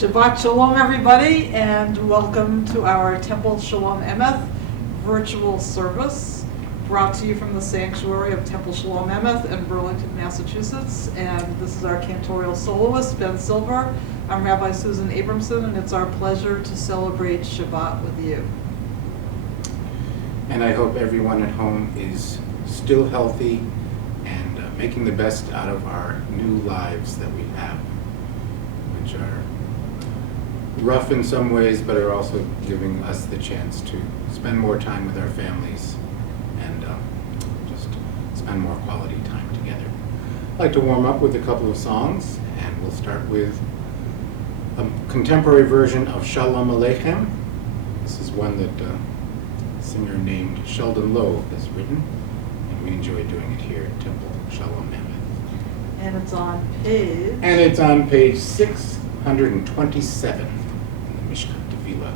Shabbat Shalom, everybody, and welcome to our Temple Shalom Emeth virtual service, brought to you from the sanctuary of Temple Shalom Emeth in Burlington, Massachusetts. And this is our Cantorial Soloist, Ben Silver. I'm Rabbi Susan Abramson, and it's our pleasure to celebrate Shabbat with you. And I hope everyone at home is still healthy and making the best out of our new lives that we have, which are rough in some ways, but are also giving us the chance to spend more time with our families and just spend more quality time together. I'd like to warm up with a couple of songs, and we'll start with a contemporary version of Shalom Aleichem. This is one that a singer named Sheldon Lowe has written, and we enjoy doing it here at Temple Shalom Emeth. And it's on page... And it's on page 627 in the Mishkat Tefillah.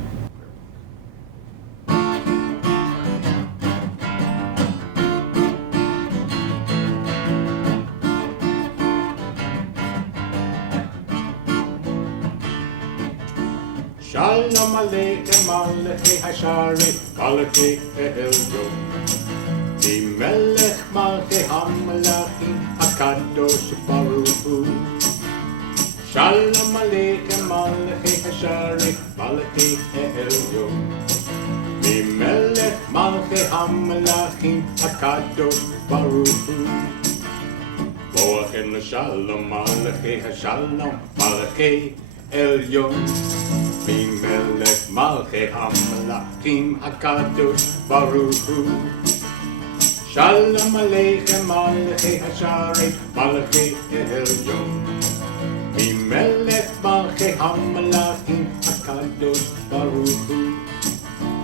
Shalom Aleichem Malachei Hasharei Malachei Elyon Melech Malchei HaMalachim HaKadosh Baruch Hu Shalom Aleichem Malachei Hasharei Malachei Elyon Melech Malchei HaMalachim HaKadosh Baruch Hu Boachem L'Shalom Malachei HaShalom Malachei Elyon Melech Malchei HaMalachim HaKadosh Baruch Hu Shalom Aleichem Malachei Hasharei Malachei Elyon Melech Malchei HaMalachim HaKadosh Baruch Hu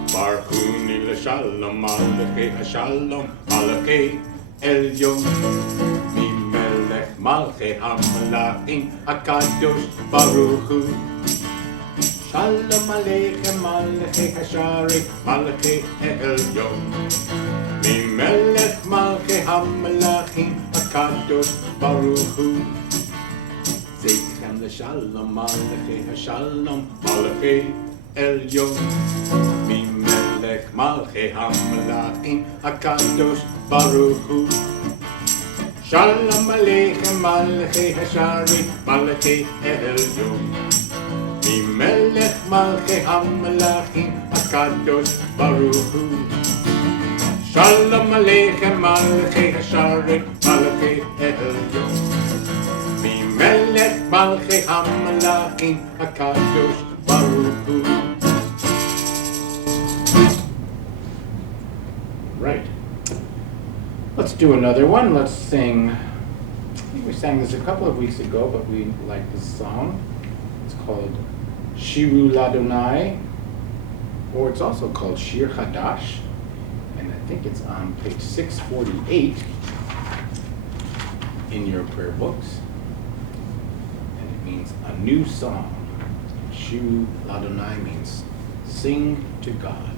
Baruchuni L'Shalom Malachei HaShalom Malachei Elyon Melech Malchei HaMalachim HaKadosh Baruch Hu Shalom Aleichem Malachei Hasharei Malachei Elyon Melech Malchei HaMalachim HaKadosh Baruch Hu Zeichem L'Shalom Malachei HaShalom Malachei Elyon Melech Malchei HaMalachim HaKadosh Baruch Hu Shalom Aleichem Malachei Hasharei Malachei Elyon Melech Malchei HaMalachim HaKadosh Baruch Hu Shalom Aleichem Malachei Hasharei Malachei Elyon Melech Malchei HaMalachim HaKadosh Baruch Hu. Right. Let's do another one. Let's sing. I think we sang this a couple of weeks ago, but we like this song. It's called Shiru Ladonai, or it's also called Shir Chadash, and I think it's on page 648 in your prayer books, and it means a new song. Shiru Ladonai means sing to God.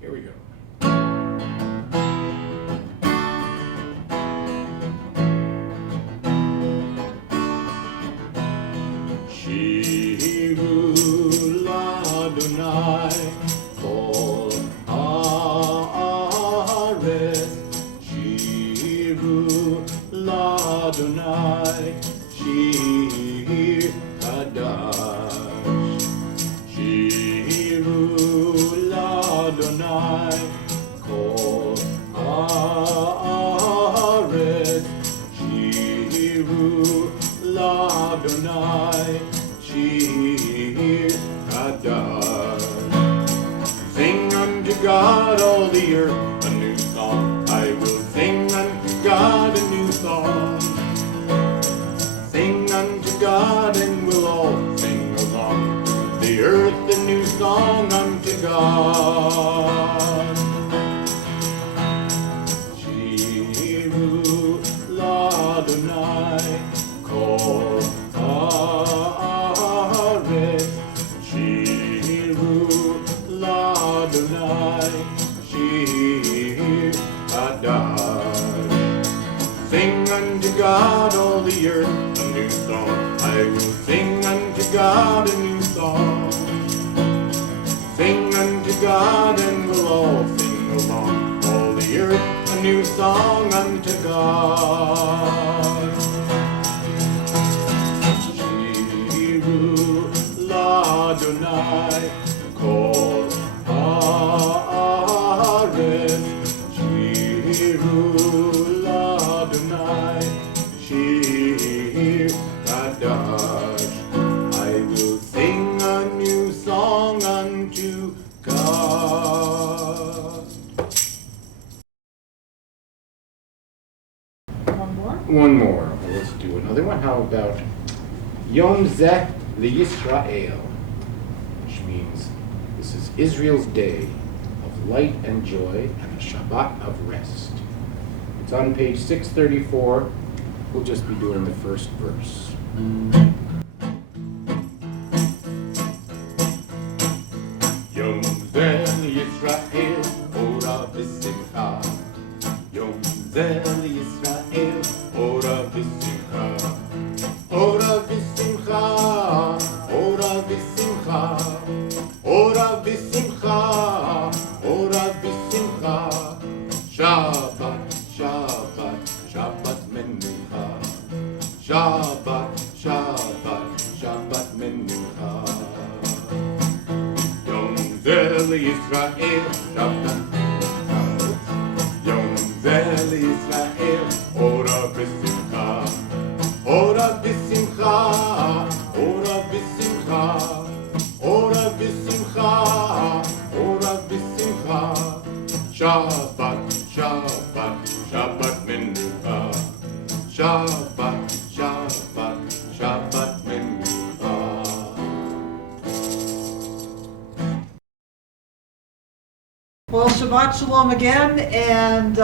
Here we go. God, all the earth, a new song. I will sing unto God a new song. Sing unto God, and we'll all sing along. The earth, a new song unto God. Shiru Ladonai, Kol Haaretz. Shiru Ladonai, Shir Hadash. Sing unto God, all the earth, a new song. I will sing unto God a new song. Sing unto God and we'll all sing along. All the earth a new song unto God. Shiru l'Adonai kol haaretz. Shiru l'Adonai shir chadash. I will sing a new song unto God. One more? One more. Let's do another one. How about Yom Zeh L'Yisrael, which means this is Israel's day of light and joy and a Shabbat of rest. It's on page 634. We'll just be doing the first verse. Yom Zeh L'Yisrael, Ora V'Simcha. Yom Zeh L'Yisrael, Ora V'Simcha. Ora V'Simcha, Ora V'Simcha. Ora V'Simcha, Ora V'Simcha. Shabbat, Shabbat, Shabbat Menucha. Shabbat, Shabbat, Shabbat Menucha. Yom Zeh L'Yisrael, Shabbat. Yom Zeh L'Yisrael, Ora V'Simcha. Ora V'Simcha, Ora V'Simcha. Ora V'Simcha, Ora V'Simcha. Shabbat, Shabbat, Shabbat Menucha. Shabbat, Shabbat, Shabbat Menucha. Well, Shabbat Shalom again, and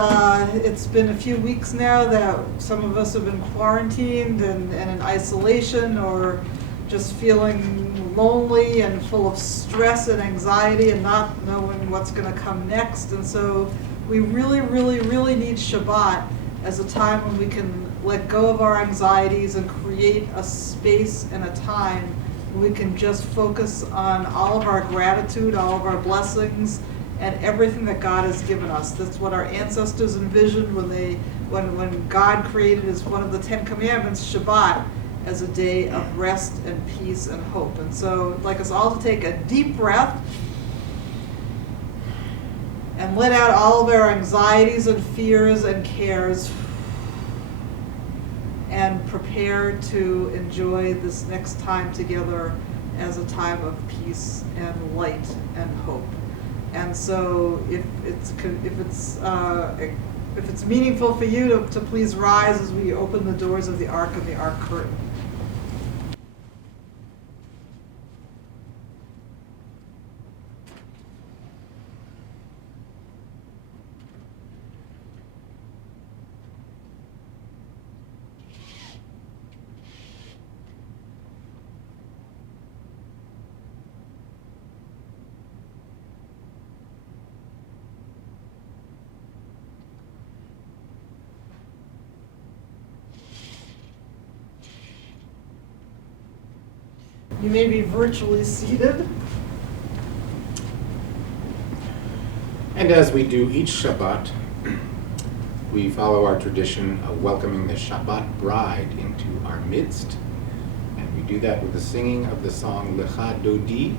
it's been a few weeks now that some of us have been quarantined and in isolation, or just feeling lonely and full of stress and anxiety and not knowing what's going to come next. And so we really, really, really need Shabbat as a time when we can let go of our anxieties and create a space and a time when we can just focus on all of our gratitude, all of our blessings, and everything that God has given us. That's what our ancestors envisioned when God created as one of the 10 commandments, Shabbat, as a day of rest and peace and hope. And so I'd like us all to take a deep breath and let out all of our anxieties and fears and cares and prepare to enjoy this next time together as a time of peace and light and hope. And so if it's meaningful for you to please rise as we open the doors of the Ark and the Ark curtain. You may be virtually seated. And as we do each Shabbat, we follow our tradition of welcoming the Shabbat bride into our midst. And we do that with the singing of the song Lecha Dodi.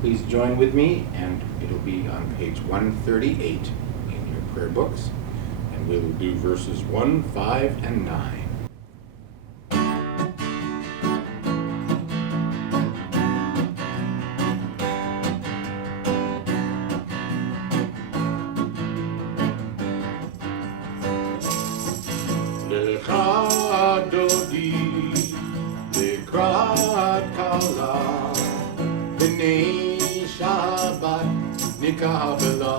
Please join with me, and it'll be on page 138 in your prayer books. And we'll do verses 1, 5, and 9. Lecha Dodi, Lekrat Kala, B'nei Shabbat Nikabela.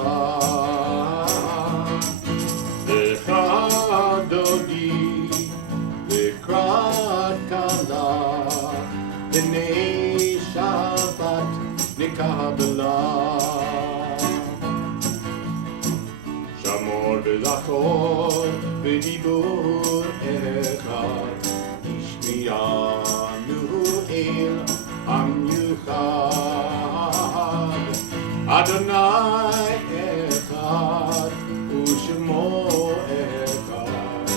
Lecha Dodi, Lekrat Kala, B'nei Shabbat Nikabela. Shamor v'zachor v'dibur echad ishmiyan Yisrael Am Yuchad Adonai Echad U'Shemo Echad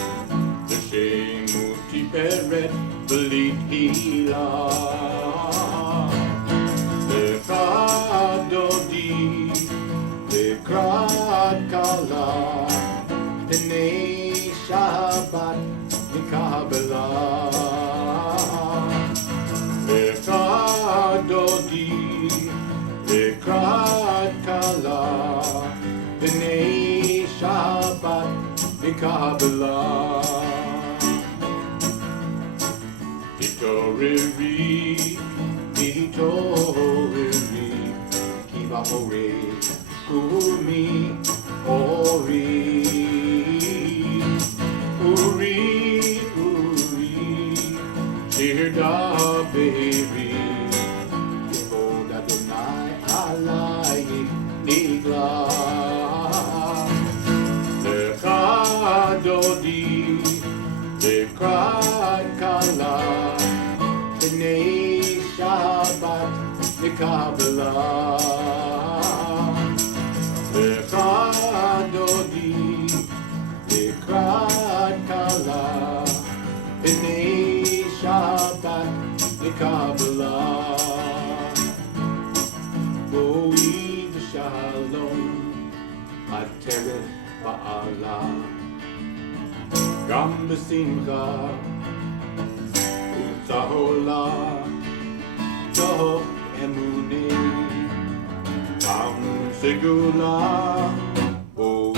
L'Shem U'Tiferet B'lit Hilah L'Echad Dodi L'Echad Kala B'nei Shabbat Nikabelah L'Echad Dodi L'Echad Kala B'nei Shabbat Nikabelah Hitoriri Kiva Ore Umi Ori Shirda Beiri Yehod Adonai Alai Nigla L'Echad Dodi L'Echad Kala B'nei Shabbat Nikabelah L'Echad Dodi L'Echad Kala B'nei Shabbat Nikabelah Boi v'shalom Ateret ba'ala Gam b'simcha U'tzahola Tov emunei Am segula Boi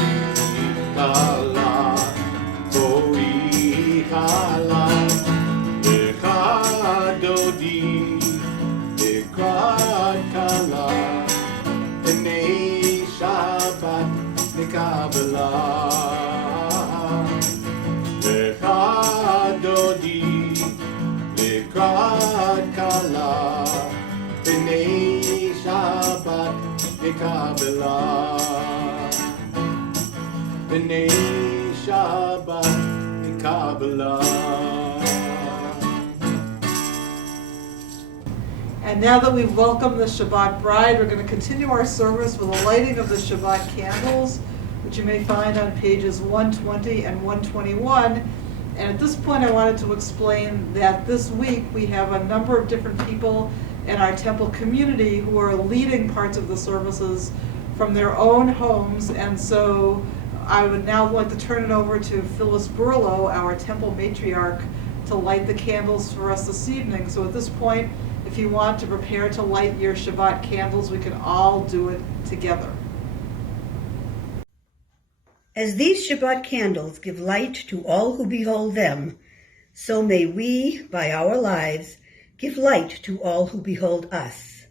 chala Boi chala L'Echad Dodi L'Echad Kala B'nei Shabbat Nikabelah L'Echad Dodi L'Echad Kala B'nei Shabbat Nikabelah B'nei Shabbat Nikabelah. And now that we've welcomed the Shabbat bride, we're going to continue our service with the lighting of the Shabbat candles, which you may find on pages 120 and 121. And at this point, I wanted to explain that this week we have a number of different people in our temple community who are leading parts of the services from their own homes. And so I would now like to turn it over to Phyllis Burlow, our temple matriarch, to light the candles for us this evening. So at this point, if you want to prepare to light your Shabbat candles, we can all do it together. As these Shabbat candles give light to all who behold them, so may we, by our lives, give light to all who behold us.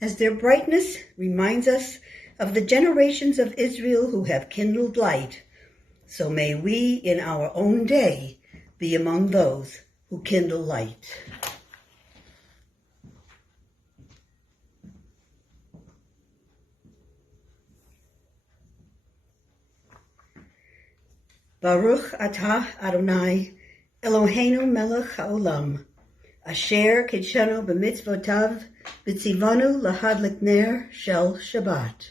As their brightness reminds us of the generations of Israel who have kindled light, so may we in our own day be among those who kindle light. Baruch atah Adonai, Eloheinu melech haolam, asher kitshanu b'mitzvotav, b'tzivanu lahadlik ner shel Shabbat.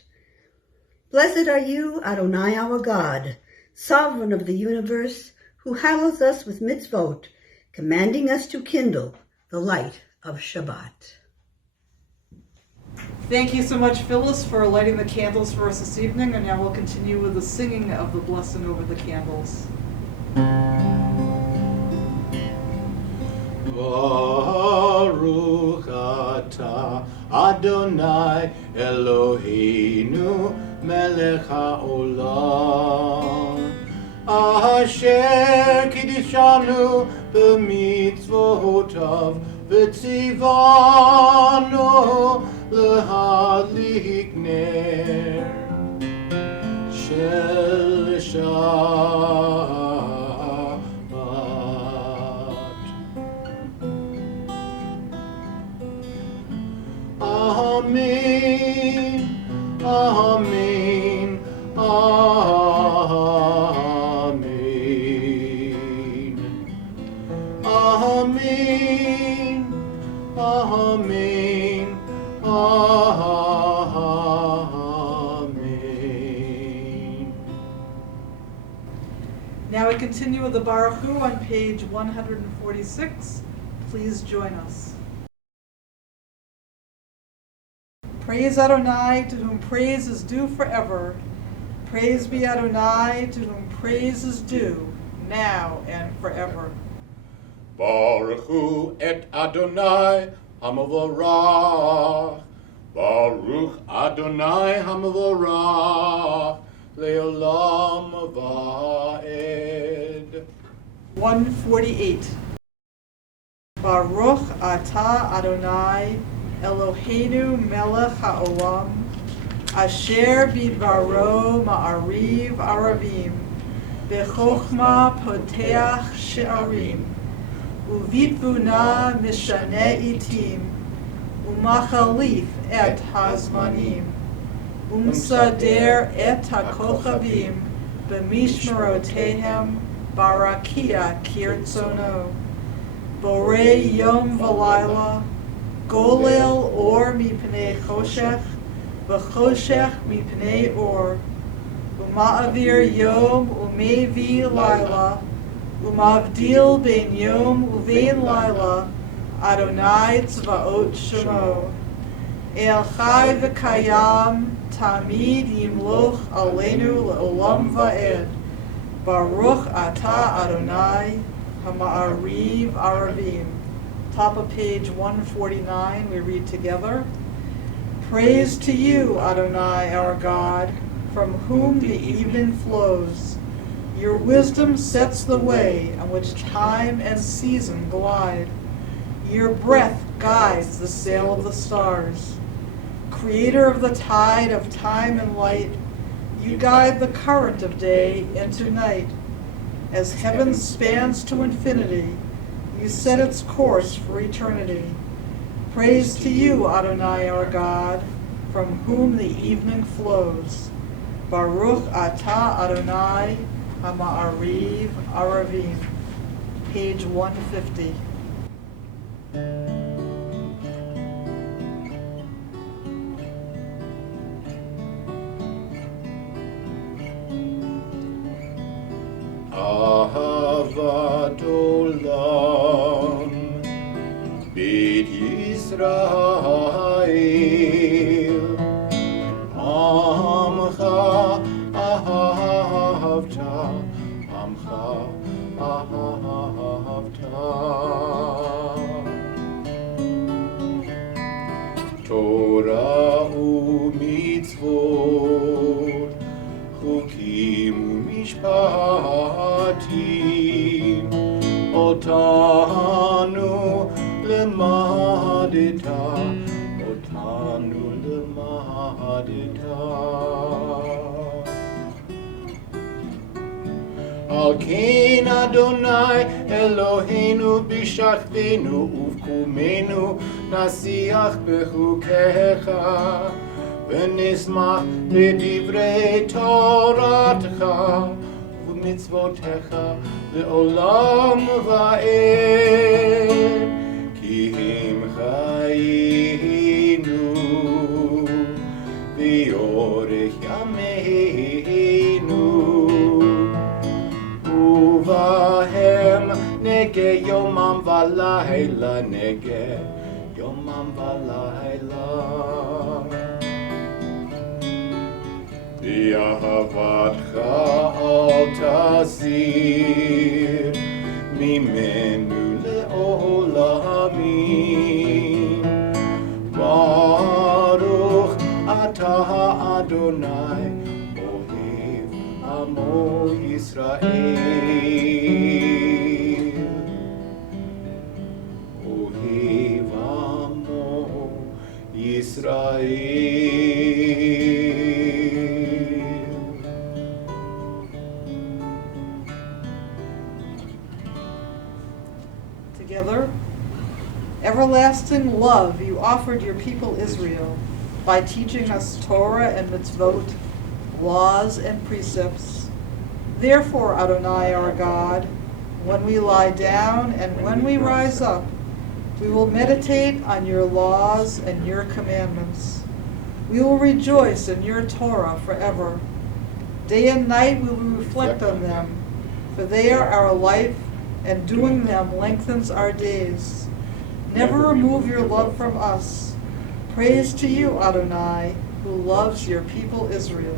Blessed are you, Adonai our God, sovereign of the universe, who hallows us with mitzvot, commanding us to kindle the light of Shabbat. Thank you so much, Phyllis, for lighting the candles for us this evening, and now we'll continue with the singing of the blessing over the candles. Baruch atah Adonai Eloheinu melech haolam asher kiddushanu b'mitzvotav v'tzivanu lahadlik ner shel Shabbat. Amen, amen, amen, amen, Amen. Amen. Now we continue with the Baruch Hu on page 146. Please join us. Praise Adonai, to whom praise is due forever. Praise be Adonai, to whom praise is due, now and forever. Baruch Hu et Adonai Hamavorach. Baruch Adonai Hamavorach. Leolam Va'ed. 148. Baruch atah Adonai Eloheinu melech haolam asher bidbaro ma'ariv aravim bechokma poteach she'arim uvitbuna mishane itim umachalif et hazmanim umsader et hakochavim b'mishmerotehem barakia kirtzono borei yom v'layla golel or mipnei choshech v'choshech mipnei or uma'avir yom umevi layla umavdil ben yom uvein layla Adonai tzvaot shemo El chai v'kayam tamid yimloch aleinu le'olam va'ed Baruch atah Adonai hama'ariv aravim. Top of page 149, we read together. Praise to you, Adonai, our God, from whom the evening flows. Your wisdom sets the way on which time and season glide. Your breath guides the sail of the stars. Creator of the tide of time and light, you guide the current of day into night. As heaven spans to infinity, you set its course for eternity. Praise to you, Adonai, our God, from whom the evening flows. Baruch atah Adonai hama'ariv aravim. Page 150. Ahavat olam beit Yisrael Amcha ahavta Amcha ahavta Torah u'mitzvot Chukim u'mishpatim Otanu lemadita Otanu lemadita Al kein Adonai Eloheinu b'shachvenu uvkumenu nasiach bechukecha v'nismach b'divrei Toratcha u'mitzvotecha le'olam va'ed ki him chayinu v'yorech yameinu Uvahem nege yomam v'layla nege yomam v'layla V'ahavatcha al tasir mimenu le'olamim Baruch atah Adonai Amo Yisrael Ohev Amo Yisrael Together. Everlasting love you offered your people Israel by teaching us Torah and mitzvot, laws and precepts. Therefore, Adonai our God, when we lie down and when we rise up, We will meditate on your laws and your commandments. We will rejoice in your Torah forever. Day and night we will reflect on them, for they are our life, and doing them lengthens our days. Never remove your love from us. Praise to you, Adonai, who loves your people Israel.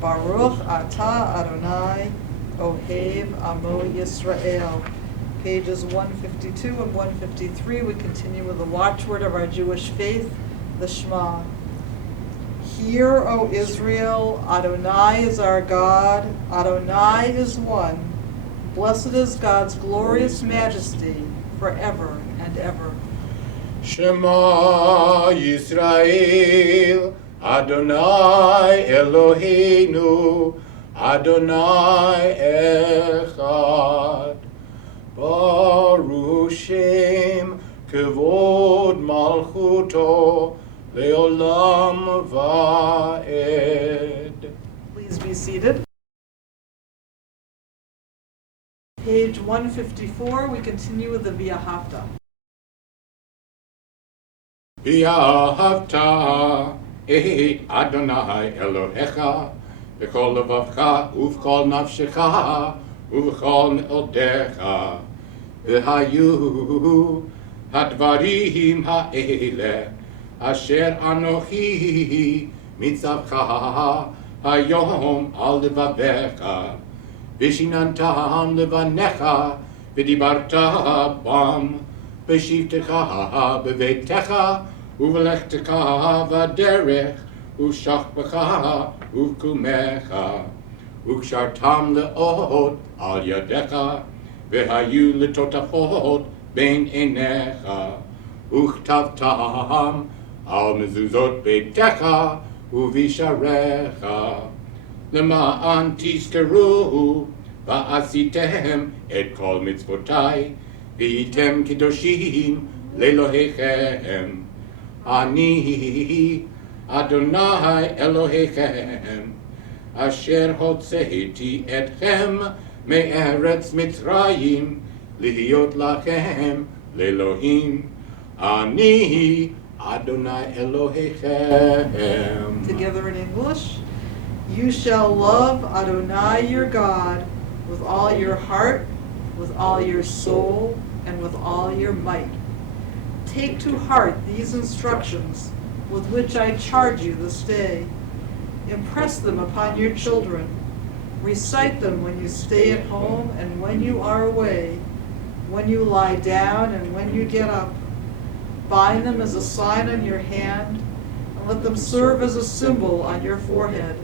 Baruch atah Adonai, Ohev Amo Yisrael. Pages 152 and 153, we continue with the watchword of our Jewish faith, the Shema. Hear, O Israel, Adonai is our God, Adonai is one. Blessed is God's glorious majesty forever and ever. Shema Yisrael, Adonai Eloheinu, Adonai Echad. Baruch Shem Kevod Malchuto Leolam Va'ed. Please be seated. Page 154, we continue with the V'ahavta. V'ahavta et Adonai Elohecha v'kol levavcha uv'kol nafshecha uv'kol me'odecha v'hayu hadvarim ha'ele asher anochi mitzavcha hayom al levavecha v'shinantam levanecha v'dibarta bam v'shivtecha b'veitecha uv'lechtecha v'derech u'shachbecha uv'kumecha u'kshartam le'ot al yadecha v'hayu letotafot ben enecha u'chtavtam al mezuzot beitecha u'visharecha למען תזכרו ועשיתם את כל מצוותיי והייתם קדושים לאלוהיכם. אני אדוני אלוהיכם אשר הוצאתי אתכם מארץ מצרים להיות לכם לאלוהים. אני אדוני אלוהיכם. Together in English. You shall love Adonai your God with all your heart, with all your soul, and with all your might. Take to heart these instructions with which I charge you this day. Impress them upon your children. Recite them when you stay at home and when you are away, when you lie down and when you get up. Bind them as a sign on your hand, and let them serve as a symbol on your forehead.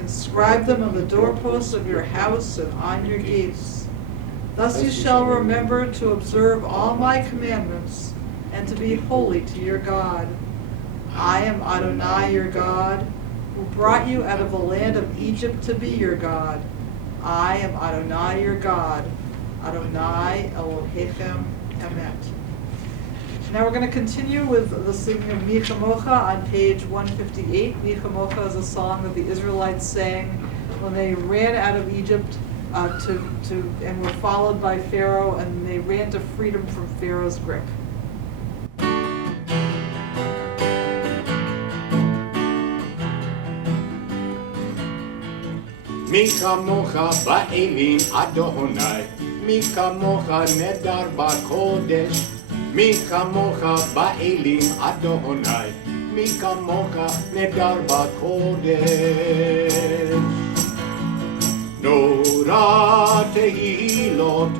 Inscribe them on the doorposts of your house and on your gates. Thus you shall remember to observe all my commandments and to be holy to your God. I am Adonai your God, who brought you out of the land of Egypt to be your God. I am Adonai your God, Adonai Elohechem Emeth. Now we're going to continue with the singing of Mi Chamocha on page 158. Mi Chamocha is a song that the Israelites sang when they ran out of Egypt and were followed by Pharaoh, and they ran to freedom from Pharaoh's grip. Mi kamocha ba'elim Adonai, mi kamocha nedar ba'kodesh, mi kamocha ba'elim Adonai, mi kamocha nedar ba'kodesh. Nora tehilot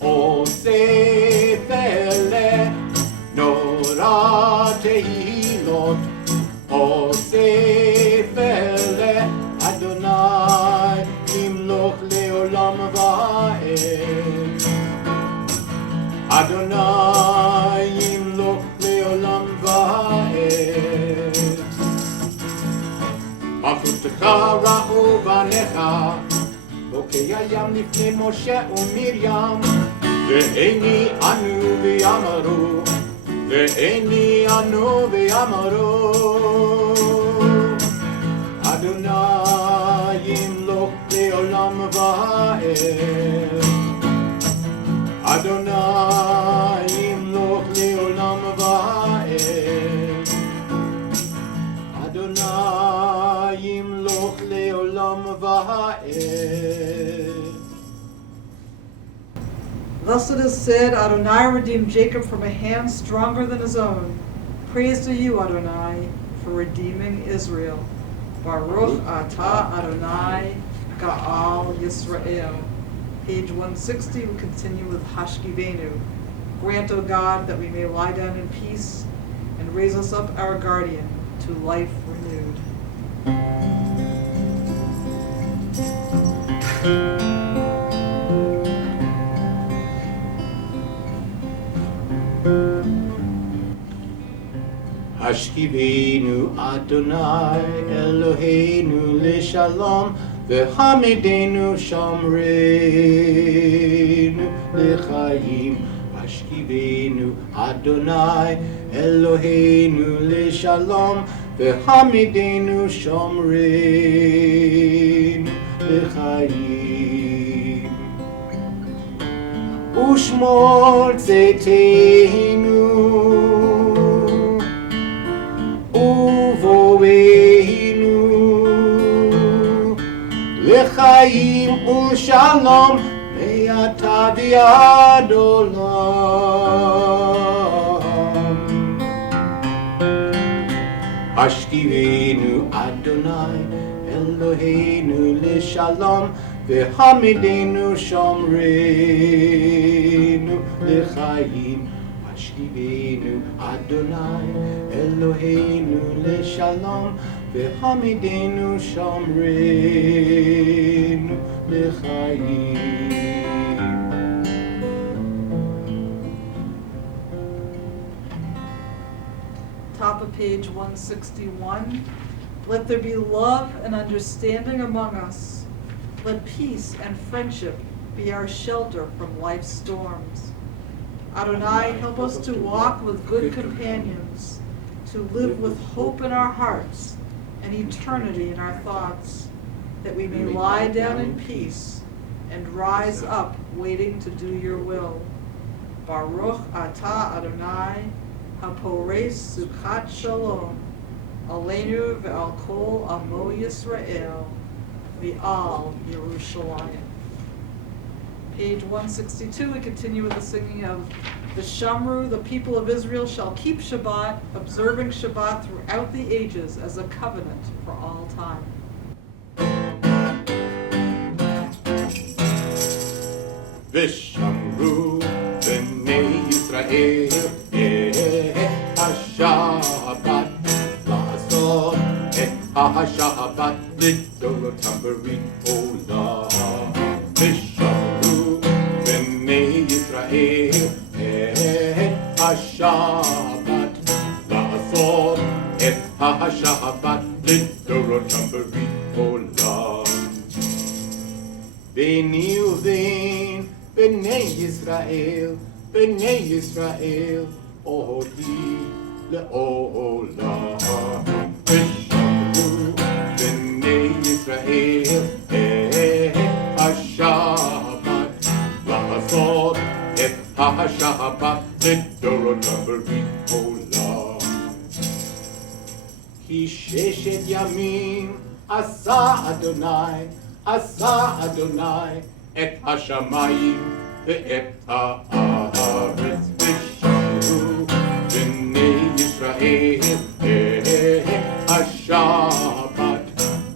oseh feleh, Nora tehilot oseh feleh, Adonai yimloch leolam va'ed. Adonai yimloch leolam va'ed. Malchutecha ra'u banecha, bokei hayam lifnei Moshe uMiriam, ve'eni anu v'yamaru, ve'eni anu v'yamaru. Adonai yimloch leolam va'ed. Adonai yimloch leolam it is said, Adonai redeemed Jacob from a hand stronger than his own. Praise to you, Adonai, for redeeming Israel. Baruch atah Adonai, Ga'al Yisrael. Page 160, we continue with Hashkivenu. Grant, O God, that we may lie down in peace, and raise us up our guardian to life renewed. Hashkivenu Adonai Eloheinu Leshalom V'hamidenu Shomreinu L'chaim. Hashkivenu Adonai Eloheinu Leshalom V'hamidenu Shomreinu L'chaim. Ushmor Tzeiteinu Uvoeinu L'chaim u'shalom me'ata v'ad olam. Hashkivenu Adonai Eloheinu L'shalom v'hamidenu Shomreinu L'chaim. Hashkivenu Adonai Eloheinu L'shalom v'hamidenu Shomreinu L'chaim. Top of page 161. Let there be love and understanding among us. Let peace and friendship be our shelter from life's storms. Adonai, help us to walk with good companions, to live with hope in our hearts and eternity in our thoughts, that we may lie down in peace and rise up waiting to do your will. Baruch atah Adonai, hapores suchat shalom, aleinu ve'al kol amo Yisrael, v'al Yerushalayim. Page 162, we continue with the singing of the Shamru. The people of Israel shall keep Shabbat, observing Shabbat throughout the ages as a covenant for all time. V'shamru b'nei Yisrael HaShabbat la'asot et HaShabbat lidorotam b'rit olam. V'shamru b'nei Yisrael HaShabbat la'asot et HaShabbat lidorotam b'rit olam. B'nei uvein b'nei Yisrael odi le'olam. V'shamru b'nei Yisrael HaShabbat la'asot et HaShabbat lidorotam b'rit olam. Ki sheshet yamim asa Adonai et hashamayim ve'et ha'aretz. V'shamru b'nei Yisrael HaShabbat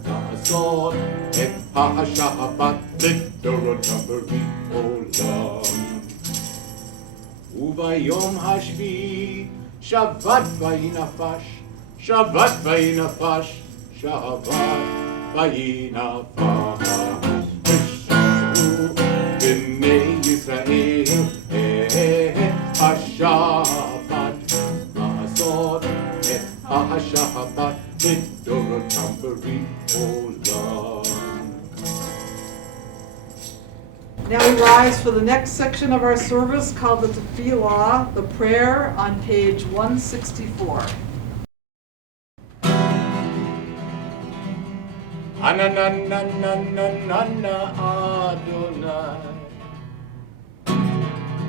la'asot et HaShabbat lidorotam b'rit olam. U'vayom hashvi Shabbat vayinafash, Shabbat vayinafash, Shabbat vayinafash. V'shamru b'nei Yisrael HaShabbat la'asot et HaShabbat lidorotam b'rit olam. Now we rise for the next section of our service called the Tefillah, the prayer, on page 164. Anananananana Adonai,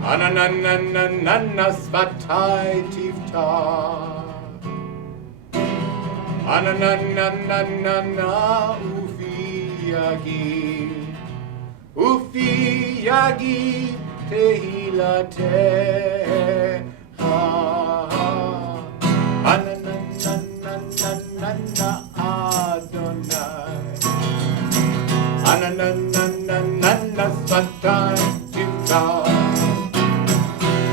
Ananananana Svatai Tiftach, Ananananana Ufi Yagi Tehilatecha. Ananananananana Adonai. Anananananana Satai Tivka.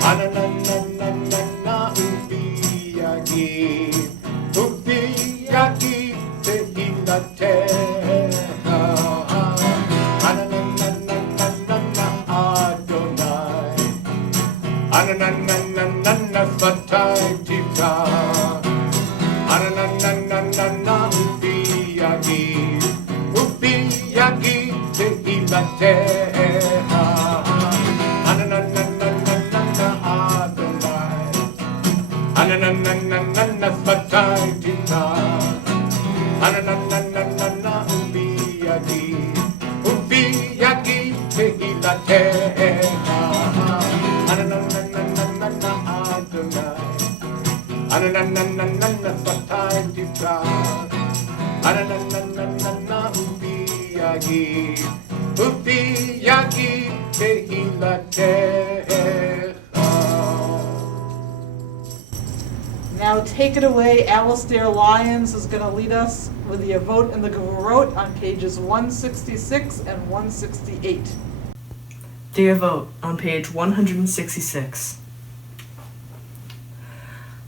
Anananananana Ubiyagi. Ubiyagi Tehilatecha. Anananananana Adonai. Anananananana Satai Tivka. Anananananana Ubiyagi. Ubiyagi Tehilatecha. Anananananana Adonai. Anananananana Satai Tivka. Anananananana Ubiyagi. Ubiyagi Tehilatecha. Anananananana Adonai. Anananananana Satai Tivka. Anananananana Ubiyagi. Ubiyagi Tehilatecha. Now take it away. Alistair Lyons is going to lead us with the Avot and the Gevurot on pages 166 and 168. The Avot on page 166.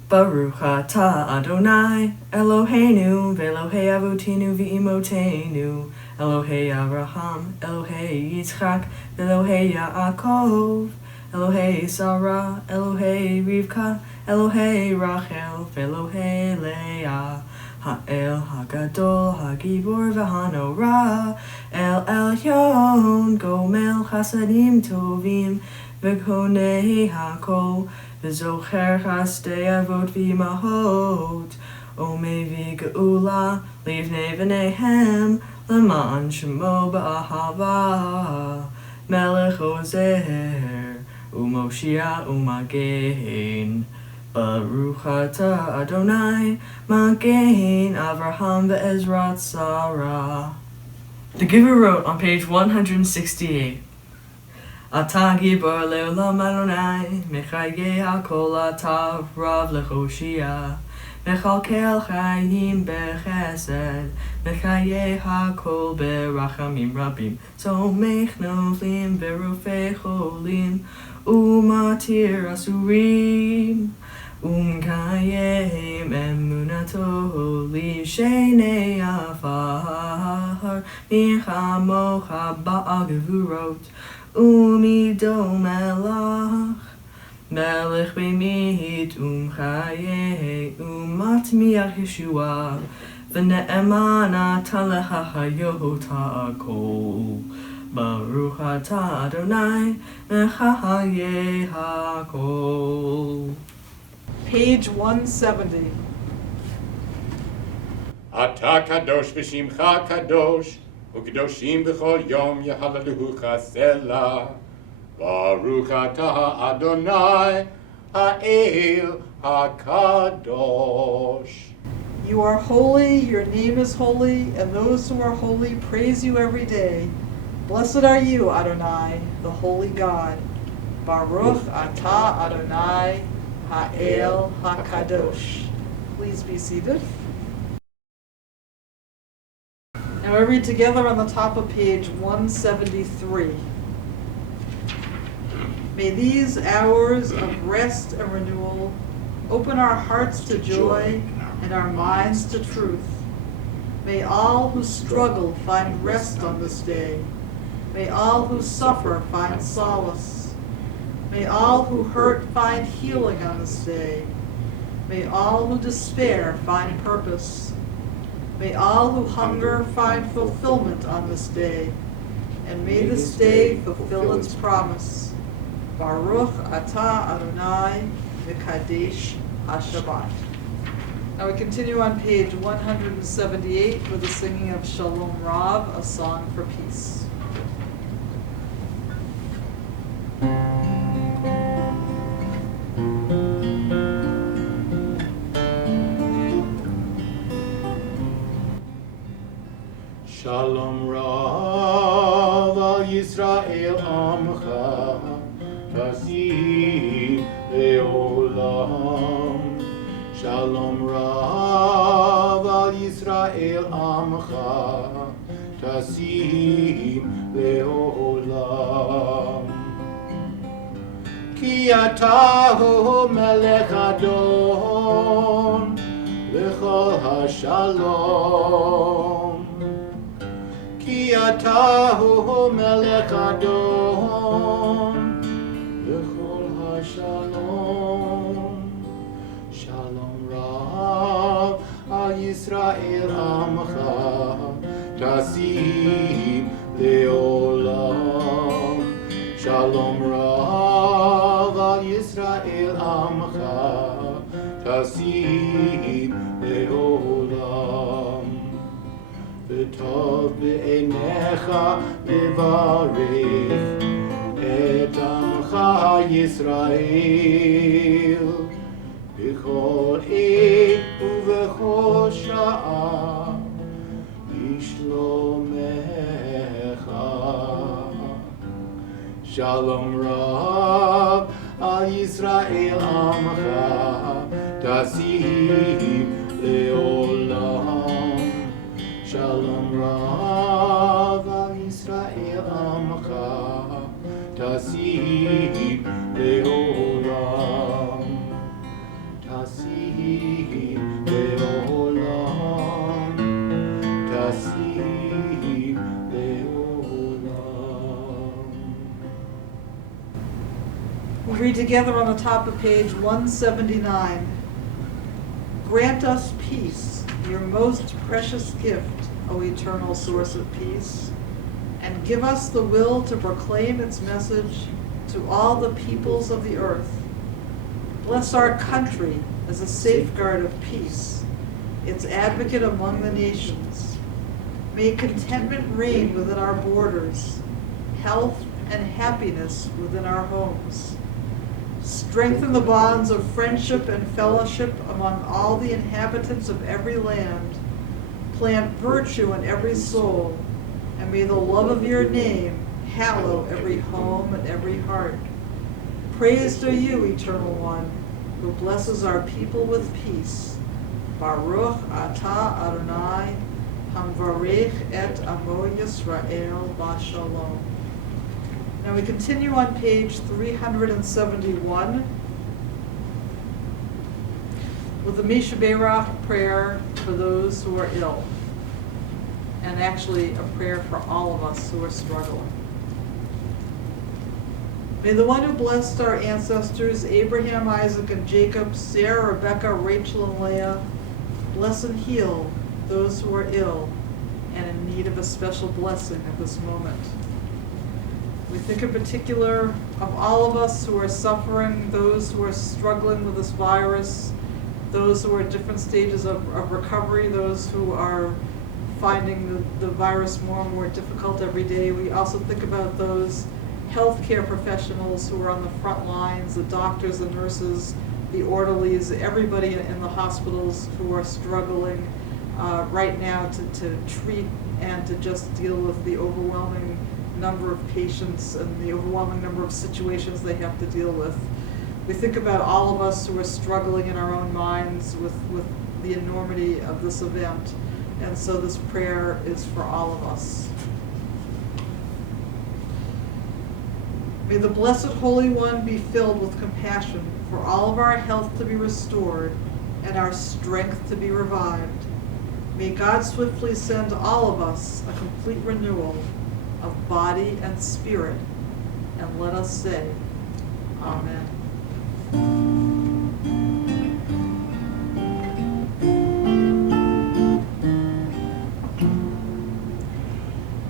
Baruch atah Adonai, Eloheinu, v'Elohei Avotinu v'Imotenu, Elohei Abraham, Elohei Yitzchak, v'Elohei Yaakov, Elohei Sarah, Elohei Rivka, Elohei Rachel, v'Elohei Leah, Ha'el Hagadol, Hagibor v'Hanora, El Elyon, Gomel Chasadim Tovim, v'Konei Hakol, v'Zocher Chasdei Avot v'Imahot, Omei v'Geula, Livnei v'Nehem, L'man Shemo ba'ahava, Melech Ozer, Umoshia Umagein, Baruch atah Adonai, Magein Avraham ve'Ezrat Sarah. The Gevurot on page 168. Atah gibor le'olam Adonai, Mechaye hakol atah rav lechoshia, Mechalkel chayim bechesed, Mechaye hakol berachamim rabim, Tzomech novlim berufei cholim, Umatir asurim, Umkayem emunato li shenei afar, Michamocha ba'al gevurot, Umido melach, Melech b'mit umchaye, Umatmiach Yeshua, V'ne'eman atalecha hayot ha'akol, Baruch atah Adonai, Mechaye hakol. Page 170. Ata kadosh v'shimcha kadosh, u'kedoshim b'chol yom yehalaluhu chasela. Baruch atah Adonai, ha'el hakadosh. You are holy, your name is holy, and those who are holy praise you every day. Blessed are you, Adonai, the holy God. Baruch atah Adonai, ha'el hakadosh. Please be seated. Now I read together on the top of page 173. May these hours of rest and renewal open our hearts to joy and our minds to truth. May all who struggle find rest on this day. May all who suffer find solace. May all who hurt find healing on this day. May all who despair find purpose. May all who hunger find fulfillment on this day. And may this day fulfill its promise. Baruch atah Adonai v'kadesh ha-Shabbat. Now we continue on page 178 with the singing of Shalom Rav, a song for peace. Shalom Rav al Yisrael Amcha, Shalom Rav al Yisrael Amcha Tasim Leolam Ki Atahu Melech Adon Lechol HaShalom Ki Atahu Melech Adon Lechol HaShalom Shalom Rav al Yisrael Amcha Tasim Leolam Shalom Rav al Yisrael Amcha Tasim Leolam V'tov be'enecha levarech et Amcha Yisrael B'chol עת ובכל שעה Yishlomecha Shalom Rav al Yisrael Amcha Tasim Leolam Shalom Rav al Yisrael Amcha Tasim Leolam Tasim Leolam Tasim Leolam. We'll read together on the top of page 179. Grant us peace, your most precious gift, O eternal source of peace, and give us the will to proclaim its message to all the peoples of the earth. Bless our country as a safeguard of peace, its advocate among the nations. May contentment reign within our borders, health and happiness within our homes. Strengthen the bonds of friendship and fellowship among all the inhabitants of every land. Plant virtue in every soul, and may the love of your name hallow every home and every heart. Praise to you, Eternal One, who blesses our people with peace. Baruch atah Adonai, hamvarech et amo Yisrael b'shalom. Now we continue on page 371 with the Misha Beirach prayer for those who are ill, and actually a prayer for all of us who are struggling. May the one who blessed our ancestors, Abraham, Isaac, and Jacob, Sarah, Rebecca, Rachel, and Leah, bless and heal those who are ill and in need of a special blessing at this moment. We think in particular of all of us who are suffering, those who are struggling with this virus, those who are at different stages of recovery, those who are finding the virus more and more difficult every day. We also think about those healthcare professionals who are on the front lines, the doctors, the nurses, the orderlies, everybody in the hospitals who are struggling right now to treat and to just deal with the overwhelming number of patients and the overwhelming number of situations they have to deal with. We think about all of us who are struggling in our own minds with the enormity of this event, and so this prayer is for all of us. May the Blessed Holy One be filled with compassion for all of our health to be restored and our strength to be revived. May God swiftly send all of us a complete renewal of body and spirit, and let us say, Amen.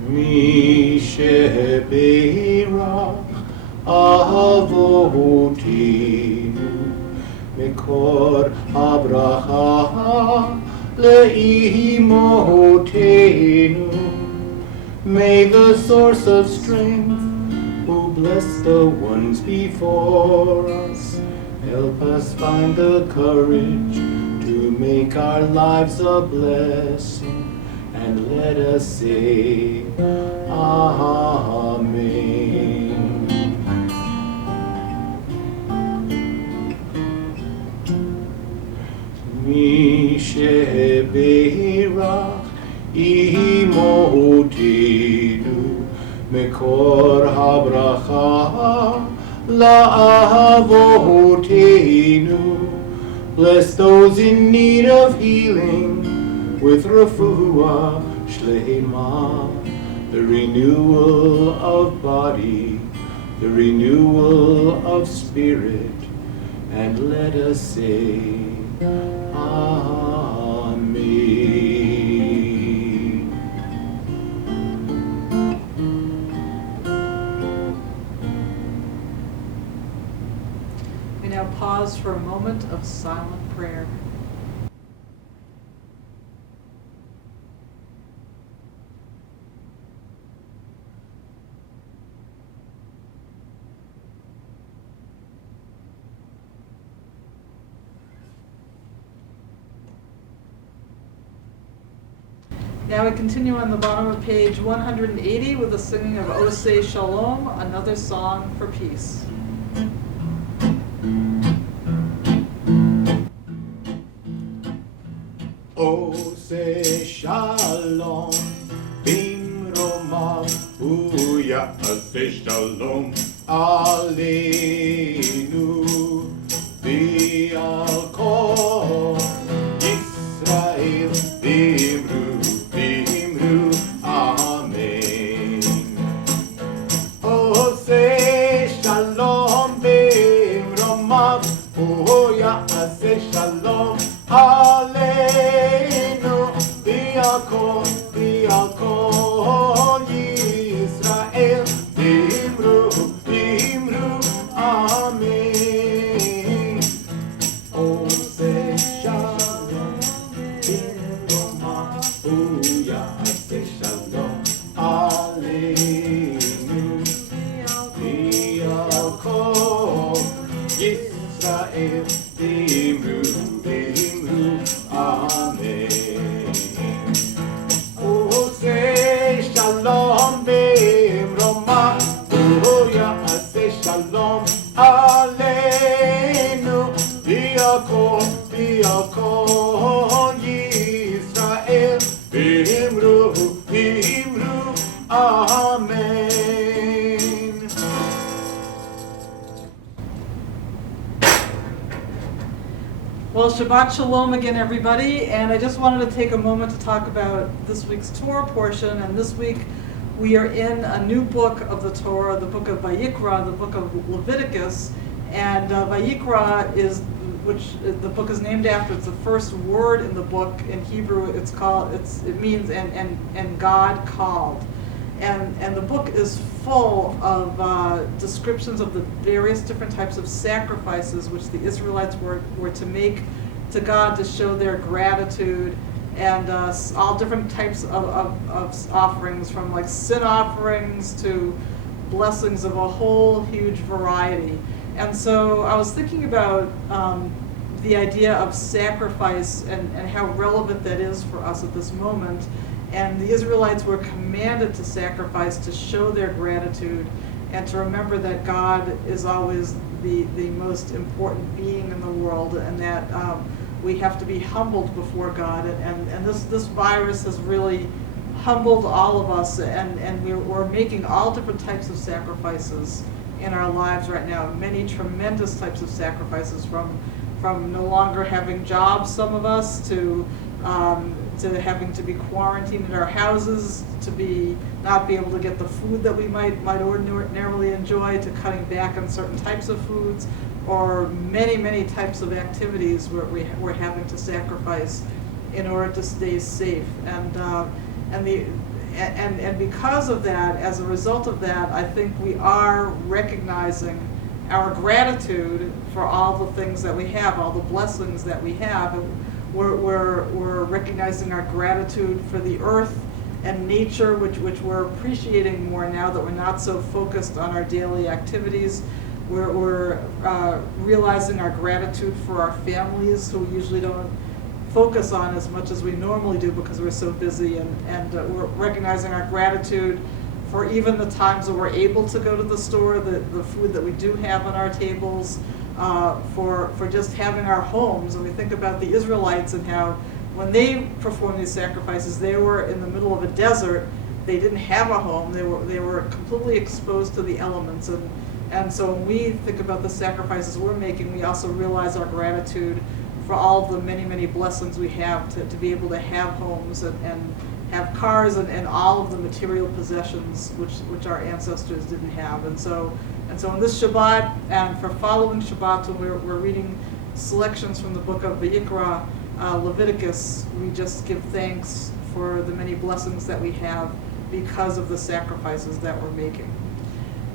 Mi shebeirach avotinu mikor habracha leimotenu. May the source of strength, who bless the ones before us, help us find the courage to make our lives a blessing, and let us say, Amen. מי שברך אמותינו מקור הברכה לאבותינו. Bless those in need of healing with refuah shlema, the renewal of body, the renewal of spirit, and let us say, Amen. We now pause for a moment of silent prayer. Now we continue on the bottom of page 180 with the singing of O Say Shalom, another song for peace. O say shalom, bimromav, uya say shalom, aleinu, bi'al kol Yisrael, bimru, amen. O say shalom, bimromav, uya say shalom, aleinu, bi'al kol Yisrael, bimru, amen. O say shalom, bimromav, uya say shalom, aleinu, bi'al kol Yisrael, bimru, amen. O say shalom, bimromav, uya say shalom, aleinu, bi'al kol Yisrael, bimru, amen. Well, Shabbat Shalom again, everybody, and I just wanted to take a moment to talk about this week's Torah portion. And this week we are in a new book of the Torah, the book of Vayikra, the book of Leviticus. And Vayikra is, which the book is named after. It's the first word in the book. In Hebrew, it means and God called. And the book is full of descriptions of the various different types of sacrifices which the Israelites were to make to God to show their gratitude, and all different types of offerings, from like sin offerings to blessings of a whole huge variety. And so I was thinking about the idea of sacrifice and how relevant that is for us at this moment. And the Israelites were commanded to sacrifice to show their gratitude and to remember that God is always the most important being in the world, and that we have to be humbled before God. And this virus has really humbled all of us, and we're making all different types of sacrifices in our lives right now. Many tremendous types of sacrifices, from no longer having jobs, some of us, to having to be quarantined in our houses, to not be able to get the food that we might ordinarily enjoy, to cutting back on certain types of foods, or many types of activities where we're having to sacrifice in order to stay safe. And because of that, as a result of that, I think we are recognizing our gratitude for all the things that we have, all the blessings that we have. And we're recognizing our gratitude for the earth and nature, which we're appreciating more now that we're not so focused on our daily activities. We're realizing our gratitude for our families, who we usually don't focus on as much as we normally do because we're so busy, and we're recognizing our gratitude for even the times that we're able to go to the store, the food that we do have on our tables, for just having our homes. And we think about the Israelites and how when they performed these sacrifices, they were in the middle of a desert. They didn't have a home. They were completely exposed to the elements. And so when we think about the sacrifices we're making, we also realize our gratitude for all of the many, many blessings we have to be able to have homes and have cars and all of the material possessions which our ancestors didn't have. And so in this Shabbat and for following Shabbat, when we're reading selections from the book of Vayikra, Leviticus, we just give thanks for the many blessings that we have because of the sacrifices that we're making.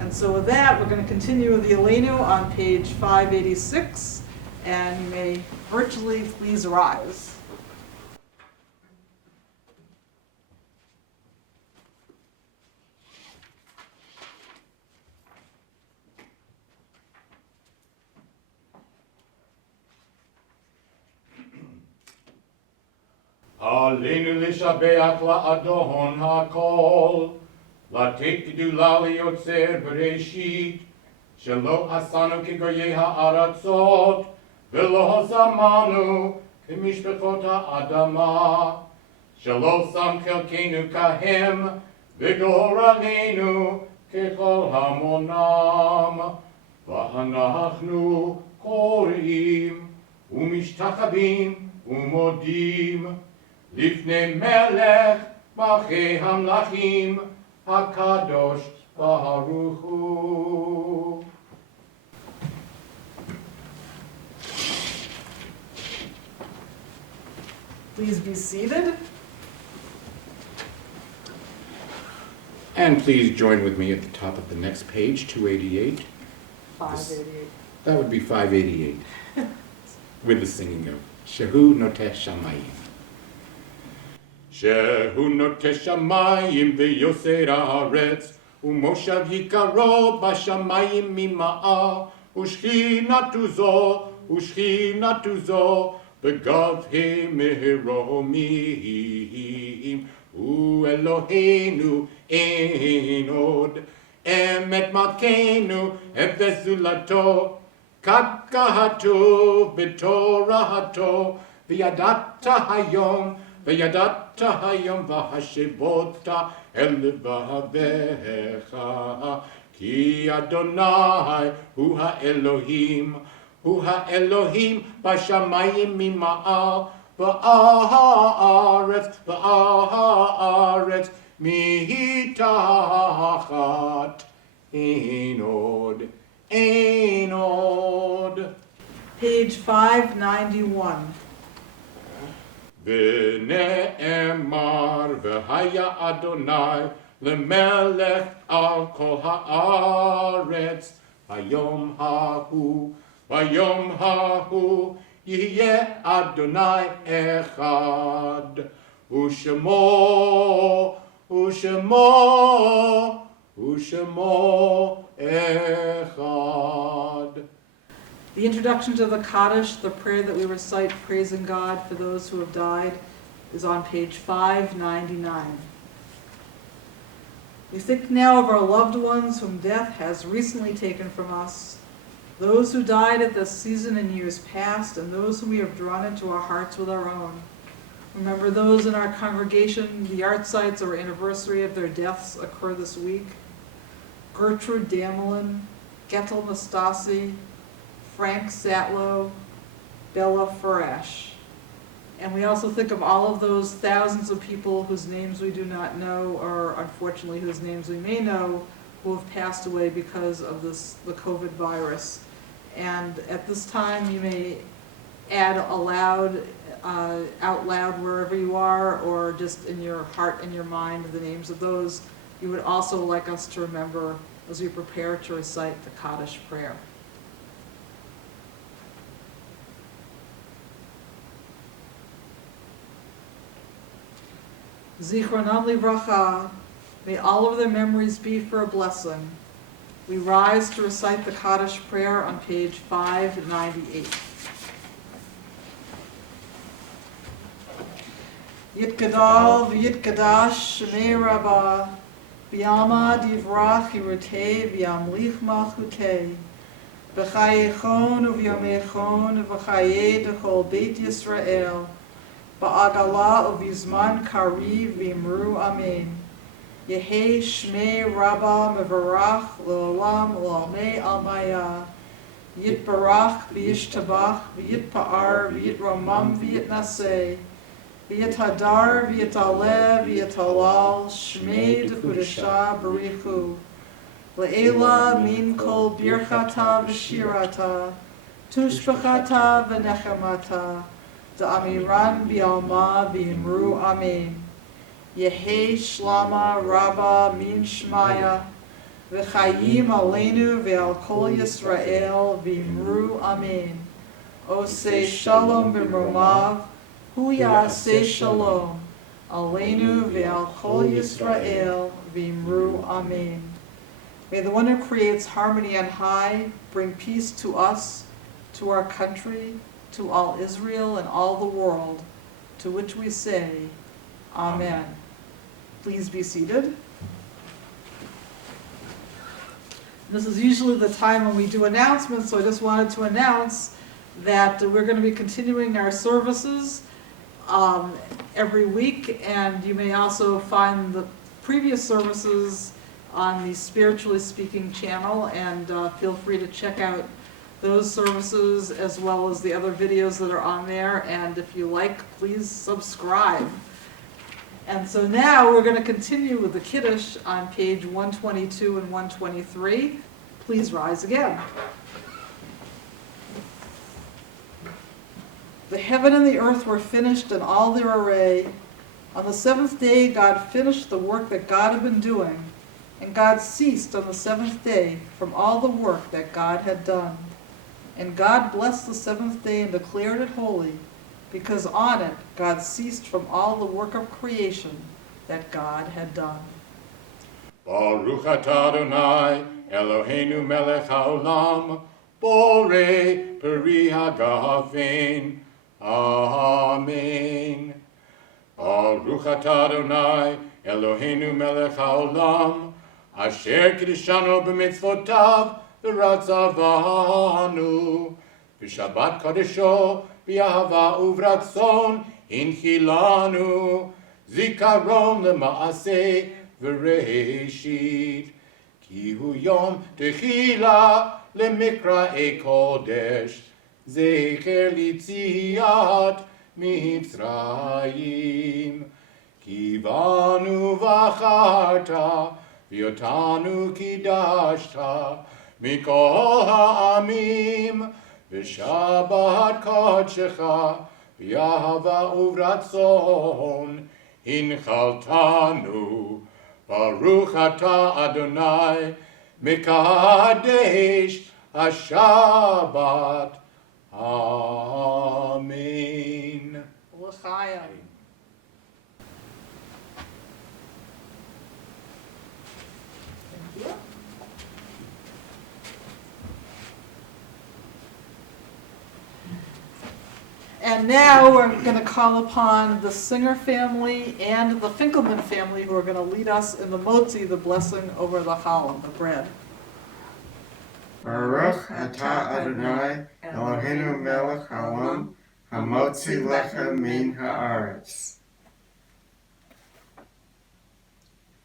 And so with that, we're going to continue with the Aleinu on page 586, and you may virtually please rise. Aleinu lishabeach la'adon ha'kol, לתת גדולה ליוצר בראשית, שלא עשנו כגויי הארצות, ולא זמנו כמשפחות האדמה, שלא שם חלקנו כהם, וגורלנו ככל המונם. ואנחנו קוראים ומשתחווים ומודים לפני מלך מלכי המלכים, HaKadosh Baruch Hu. Please be seated. And please join with me at the top of the next page, 288. 588. That would be 588, with the singing of Shehu Noteh Shamayim. שהוא נוטה שמיים ויוסר הארץ, ומושב יקרו בשמיים ממעל, ושכינתו זו בגבהי מרומיים. הוא אלוהינו אין עוד, אמת מלכנו אפס זולתו, כך כתוב בתורתו, וידעת היום היום והשבות אל לבביך, כי אדוני הוא האלוהים בשמיים ממעל, בארץ מתחת. אין עוד. Page 591. ונאמר והיה אדוני למלך על כל הארץ, ביום ההוא יהיה אדוני אחד, ושמו אחד. The introduction to the Kaddish, the prayer that we recite praising God for those who have died, is on page 599. We think now of our loved ones whom death has recently taken from us, those who died at this season in years past, and those whom we have drawn into our hearts with our own. Remember those in our congregation, the yahrzeit or anniversary of their deaths occur this week. Gertrude Damelin, Gettel Nastasi, Frank Satlow, Bella Farash. And we also think of all of those thousands of people whose names we do not know, or unfortunately whose names we may know, who have passed away because of the COVID virus. And at this time you may add aloud, out loud wherever you are, or just in your heart and your mind the names of those you would also like us to remember as we prepare to recite the Kaddish prayer. Zichronam livracha, may all of their memories be for a blessing. We rise to recite the Kaddish prayer on page 598. Yitkadal v'yitkadash shemei Rabbi, v'yama divrach yirutei v'yamlich malchutei, V'chayechon uvyomechon v'chaye dechol Beit Yisrael ba'agala uvizman kariv v'imru amen. Yehei shmei rabba mevarach l'olam l'almei almaya. Yitbarach v'yishtabach v'yitpa'ar v'yitromam v'yitnaseh. V'yithadar v'yitaleh v'yitalal shmei d'kudesha barichu. Le'ela min kol birchata v'shirata, tushbachata v'nechamata, da'amiran bi'alma v'imru amen. Yehei shlama rabba min shmaya, v'chayim aleinu ve'al kol Yisrael v'imru amen. Oseh shalom b'mromav, hu ya'aseh shalom, aleinu ve'al kol Yisrael v'imru amen. May the one who creates harmony on high bring peace to us, to our country, to all Israel and all the world, to which we say, Amen. Please be seated. This is usually the time when we do announcements, so I just wanted to announce that we're going to be continuing our services every week, and you may also find the previous services on the Spiritually Speaking channel, and feel free to check out those services as well as the other videos that are on there, and if you like, please subscribe. And so now we're going to continue with the Kiddush on page 122 and 123. Please rise again. The heaven and the earth were finished in all their array. On the seventh day God finished the work that God had been doing, and God ceased on the seventh day from all the work that God had done. And God blessed the seventh day and declared it holy, because on it God ceased from all the work of creation that God had done. Baruch atah Adonai, Eloheinu melech haolam, borei peri hagafen. Amen. Baruch atah Adonai, Eloheinu melech haolam, asher kiddushanu b'mitzvotav v'ratzavanu, v'shabbat kadesho b'yahava uvratzon inchilanu, zikaron lema'aseh v'reishit, ki hu yom techila lemikra'e kodesh, zecher litziat mitzrayim, ki banu v'acharta v'yotanu kidashta mikol ha'amim, v'shabbat kodshecha v'yahava uvratzon inchaltanu. Baruch atah Adonai mekadesh haShabbat. Amen. L'chaim. Thank you. And now we're going to call upon the Singer family and the Finkelman family, who are going to lead us in the motzi, the blessing over the challah, the bread. Baruch atah Adonai Eloheinu melech haolam hamotzi lechem min haaretz.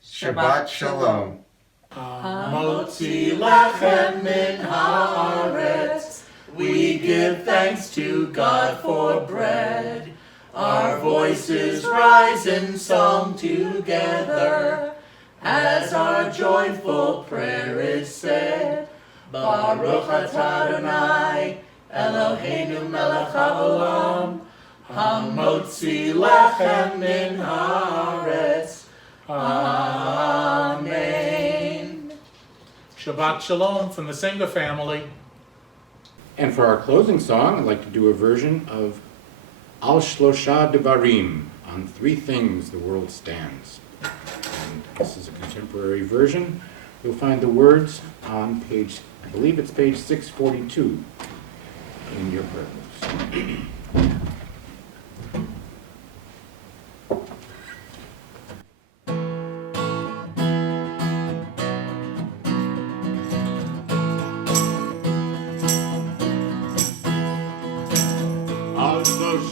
Shabbat Shalom. Hamotzi lechem min haaretz. We give thanks to God for bread. Our voices rise in song together as our joyful prayer is said. Baruch atah Adonai Eloheinu melech haolam, hamotzi lechem min haaretz. Amen. Shabbat Shalom from the Singer family. And for our closing song, I'd like to do a version of Al Shlosha Devarim, on three things the world stands. And this is a contemporary version. You'll find the words on page, I believe it's page 642 in your prayer books.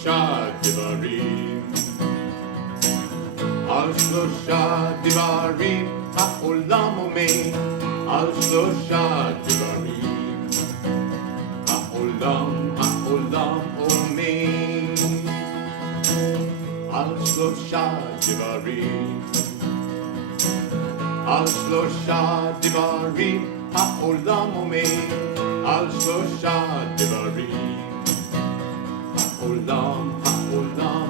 שלושה דברים. על שלושה דברים העולם עומד, על שלושה דברים העולם עומד. על שלושה דברים, על שלושה דברים העולם עומד, על שלושה דברים העולם עומד.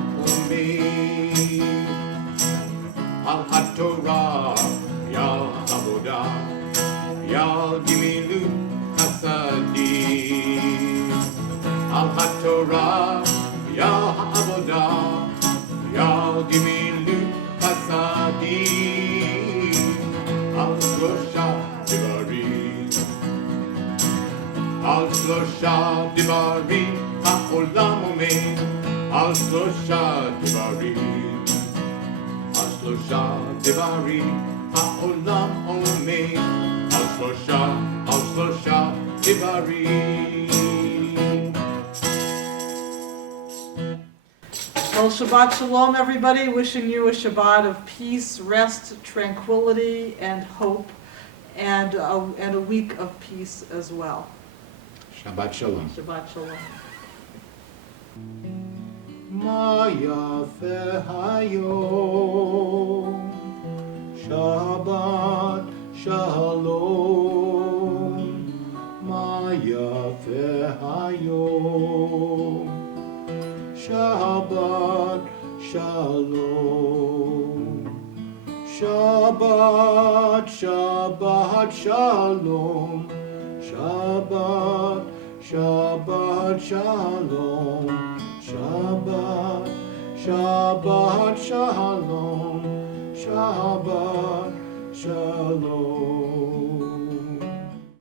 על התורה ועל העבודה ועל גמילות חסדים. על התורה ועל העבודה ועל גמילות חסדים. על שלושה דברים, על שלושה דברים העולם עומד, על שלושה דברים, על שלושה דברים העולם עומד, על שלושה דברים. Well, Shabbat Shalom, everybody. Wishing you a Shabbat of peace, rest, tranquility, and hope, and a week of peace as well. Shabbat Shalom. Shabbat Shalom. מה יפה היום, שבת שלום. מה יפה היום, שבת שלום. שבת שלום. Shabbat shalom, Shabbat shalom, Shabbat shalom.